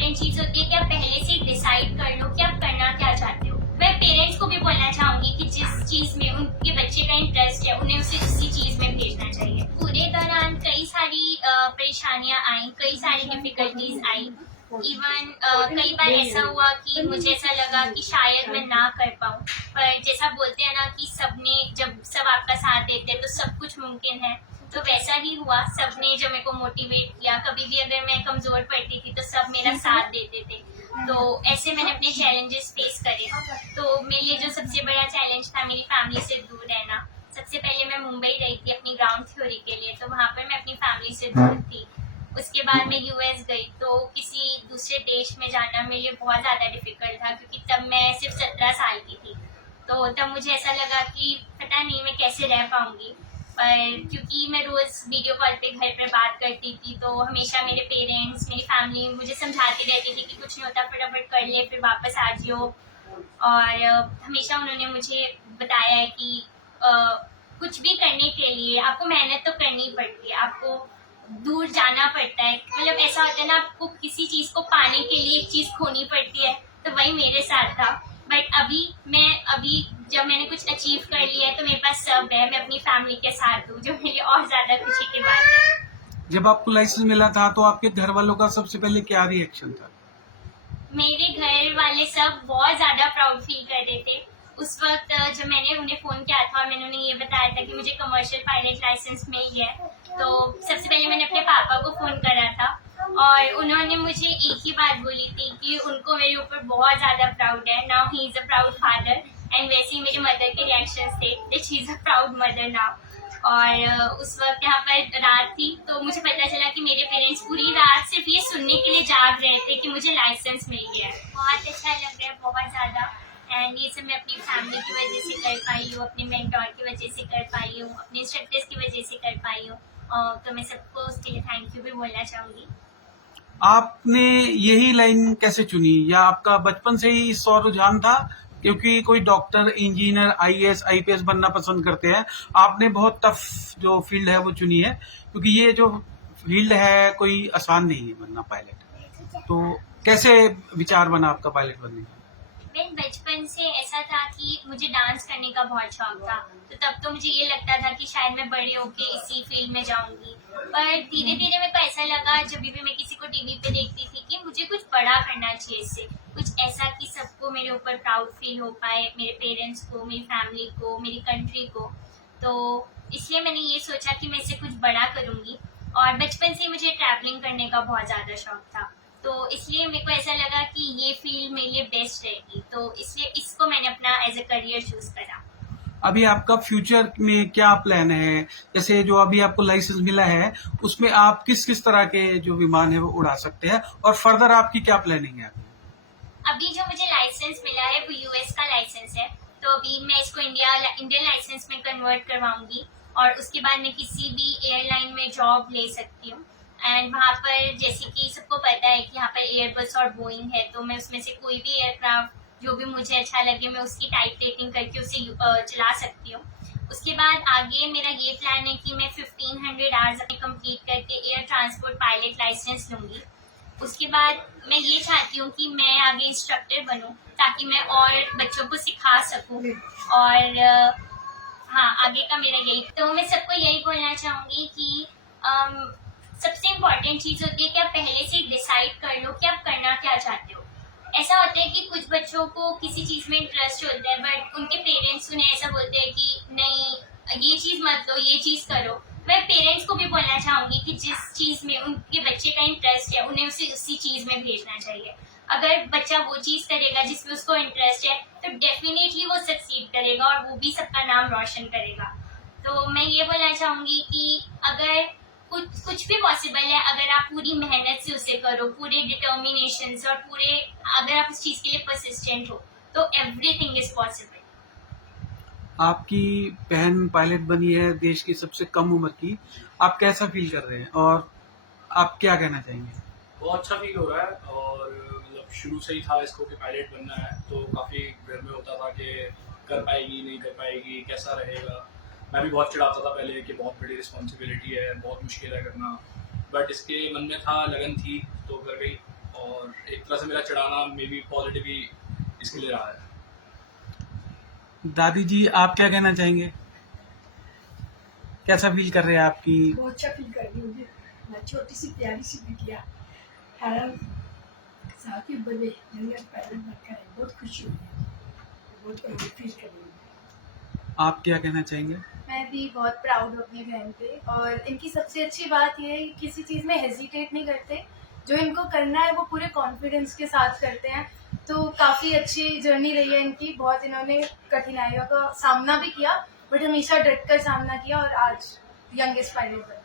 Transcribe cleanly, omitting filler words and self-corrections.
Important चीज होती है कि आप पहले से डिसाइड कर लो कि आप करना क्या चाहते हो। मैं पेरेंट्स को भी बोलना चाहूंगी कि जिस चीज में उनके बच्चे का इंटरेस्ट है उन्हें उसे उसी चीज में भेजना चाहिए। पूरे दौरान कई सारी परेशानियां आई, कई सारी डिफिकल्टीज आई। इवन कई बार ऐसा हुआ कि मुझे ऐसा लगा कि शायद मैं ना कर पाऊँ, पर जैसा बोलते हैं ना कि सबने जब सब आपका साथ देते हैं तो सब कुछ मुमकिन है, तो वैसा ही हुआ। सबने जब मेरे को मोटिवेट किया, कभी भी अगर मैं कमजोर पड़ती थी तो सब मेरा साथ देते थे। तो ऐसे मैंने अपने चैलेंजेस फेस करे। तो मेरे लिए जो सबसे बड़ा चैलेंज था मेरी फैमिली से दूर रहना। सबसे पहले मैं मुंबई रही थी अपनी ग्राउंड थ्योरी के लिए, तो वहाँ पर मैं अपनी फैमिली से दूर थी। उसके बाद मैं यूएस गई, तो किसी दूसरे देश में जाना मेरे लिए बहुत ज़्यादा डिफिकल्ट था, क्योंकि तब मैं सिर्फ 17 साल की थी। तो तब मुझे ऐसा लगा कि पता नहीं मैं कैसे रह पाऊंगी। पर क्योंकि मैं रोज़ वीडियो कॉल पे घर पर बात करती थी, तो हमेशा मेरे पेरेंट्स, मेरी फैमिली मुझे समझाती रहती थी कि कुछ नहीं होता, फटाफट कर ले, फिर वापस आ जियो। और हमेशा उन्होंने मुझे बताया है कि कुछ भी करने के लिए आपको मेहनत तो करनी पड़ती है, आपको दूर जाना पड़ता है। मतलब ऐसा होता है ना, आपको किसी चीज को पाने के लिए एक चीज खोनी पड़ती है, तो वही मेरे साथ था। बट अभी जब मैंने कुछ अचीव कर लिया है तो मेरे पास सब है, मैं अपनी फैमिली के साथ हूँ, जो मेरे लिए और ज्यादा खुशी की बात है। जब आपको लाइसेंस मिला था तो आपके घर वालों का सबसे पहले क्या रिएक्शन था? मेरे घर वाले सब बहुत ज्यादा प्राउड फील कर रहे थे उस वक्त। जब मैंने उन्हें फोन किया था और मैंने उन्हें ये बताया था कि मुझे कमर्शियल पायलट लाइसेंस मिल गया है, तो सबसे पहले मैंने अपने पापा को फोन करा था और उन्होंने मुझे एक ही बात बोली थी कि उनको मेरे ऊपर बहुत ज्यादा प्राउड है। Now he is a proud father. And वैसे ही मेरी मदर के रिएक्शंस थे that she is a proud mother now. और उस वक्त यहाँ पर रात थी, तो मुझे पता चला कि मेरे पेरेंट्स पूरी रात सिर्फ ये सुनने के लिए जाग रहे थे कि मुझे लाइसेंस मिल गया है। बहुत अच्छा लग रहा है, बहुत ज़्यादा। एंड ये सब मैं अपनी फैमिली की वजह से कर पाई हूँ, अपने मेंटोर की वजह से कर पाई हूँ, अपने इंस्ट्रक्टर्स की वजह से कर पाई हूँ। तो मैं सबको उसके लिए थैंक यू भी बोलना चाहूँगी। आपने यही लाइन कैसे चुनी, या आपका बचपन से ही इस और रुझान था? क्योंकि कोई डॉक्टर, इंजीनियर, आईएएस, आईपीएस बनना पसंद करते हैं, आपने बहुत टफ जो फील्ड है वो चुनी है, क्योंकि ये जो फील्ड है कोई आसान नहीं है बनना पायलट। तो कैसे विचार बना आपका पायलट बनने का? मैं बचपन से ऐसा था कि मुझे डांस करने का बहुत शौक था, तो तब तो मुझे ये लगता था कि शायद मैं बड़े होके इसी फील्ड में जाऊंगी। पर धीरे धीरे मेरे को ऐसा लगा, जब भी मैं किसी को टीवी पे देखती थी, कि मुझे कुछ बड़ा करना चाहिए इससे, कुछ ऐसा कि सबको मेरे ऊपर प्राउड फील हो पाए, मेरे पेरेंट्स को, मेरी फैमिली को, मेरी कंट्री को। तो इसलिए मैंने ये सोचा कि मैं इससे कुछ बड़ा करूंगी। और बचपन से मुझे ट्रैवलिंग करने का बहुत ज़्यादा शौक था, तो इसलिए मेरे को ऐसा लगा कि ये फील्ड मेरे लिए बेस्ट रहेगी, तो इसलिए इसको मैंने अपना एज अ करियर चूज करा। अभी आपका फ्यूचर में क्या प्लान है? जैसे जो अभी आपको लाइसेंस मिला है, उसमें आप किस किस तरह के जो विमान है वो उड़ा सकते हैं, और फर्दर आपकी क्या प्लानिंग है? अभी जो मुझे लाइसेंस मिला है वो यूएस का लाइसेंस है, तो अभी मैं इसको इंडियन लाइसेंस में कन्वर्ट करवाऊंगी और उसके बाद मैं किसी भी एयरलाइन में जॉब ले सकती हूँ। एंड वहाँ पर जैसे कि सबको पता है कि यहाँ पर एयरबस और बोइंग है, तो मैं उसमें से कोई भी एयरक्राफ्ट जो भी मुझे अच्छा लगे मैं उसकी टाइप रेटिंग करके उसे चला सकती हूँ। उसके बाद आगे मेरा ये प्लान है कि मैं 1500 आवर्स अपने कंप्लीट करके एयर ट्रांसपोर्ट पायलट लाइसेंस लूंगी। उसके बाद मैं ये चाहती हूँ कि मैं आगे इंस्ट्रक्टर बनूं, ताकि मैं और बच्चों को सिखा सकूं। और हाँ, आगे का मेरा यही, तो मैं सबको यही बोलना चाहूंगी कि सबसे इम्पोर्टेंट चीज होती है कि आप पहले से डिसाइड कर लो कि आप करना क्या चाहते हो। ऐसा होता है कि कुछ बच्चों को किसी चीज में इंटरेस्ट होता है, बट उनके पेरेंट्स उन्हें ऐसा बोलते हैं कि नहीं ये चीज मत लो, ये चीज करो। मैं पेरेंट्स को भी बोलना चाहूंगी कि जिस चीज में उनके बच्चे का इंटरेस्ट है उन्हें उसे उसी चीज में भेजना चाहिए। अगर बच्चा वो चीज करेगा जिसमें उसको इंटरेस्ट है, तो डेफिनेटली वो सक्सीड करेगा और वो भी सबका नाम रोशन करेगा। तो मैं ये बोलना चाहूंगी कि अगर कुछ भी पॉसिबल है, अगर आप पूरी मेहनत से उसे करो, पूरे डिटर्मिनेशन से, और पूरे अगर आप उस चीज के लिए परसिस्टेंट हो, तो एवरीथिंग इज पॉसिबल। आपकी बहन पायलट बनी है देश की सबसे कम उम्र की, आप कैसा फील कर रहे हैं और आप क्या कहना चाहेंगे? बहुत अच्छा फील हो रहा है, और मतलब शुरू से ही था इसको कि पायलट बनना है, तो काफ़ी घर में होता था कि कर पाएगी नहीं कर पाएगी, कैसा रहेगा। मैं भी बहुत चिढ़ाता था पहले कि बहुत बड़ी रिस्पॉन्सिबिलिटी है, बहुत मुश्किल है करना, बट इसके मन में था, लगन थी, तो कर गई। और और एक तरह से मेरा चढ़ाना मे बी पॉजिटिव ही इसके लिए रहा है। दादी जी, आप क्या कहना चाहेंगे? कैसा फील कर रहे हैं आपकी? बहुत अच्छा फील कर रही हूँ। मैं छोटी सी प्यारी सी बिटिया 18 साल की उम्र में यंगर पायलट बनकर आई, बहुत खुशी हुई है, बहुत प्राउड फील कर रही हूँ। आप क्या कहना चाहेंगे? मैं भी बहुत प्राउड हूँ अपनी बहन पे, और इनकी सबसे अच्छी बात ये है कि किसी चीज़ में हेजिटेट नहीं करते, जो इनको करना है वो पूरे कॉन्फिडेंस के साथ करते हैं। तो काफ़ी अच्छी जर्नी रही है इनकी, बहुत इन्होंने कठिनाइयों का सामना भी किया बट हमेशा डट कर सामना किया और आज यंगेस्ट पायलट बनी।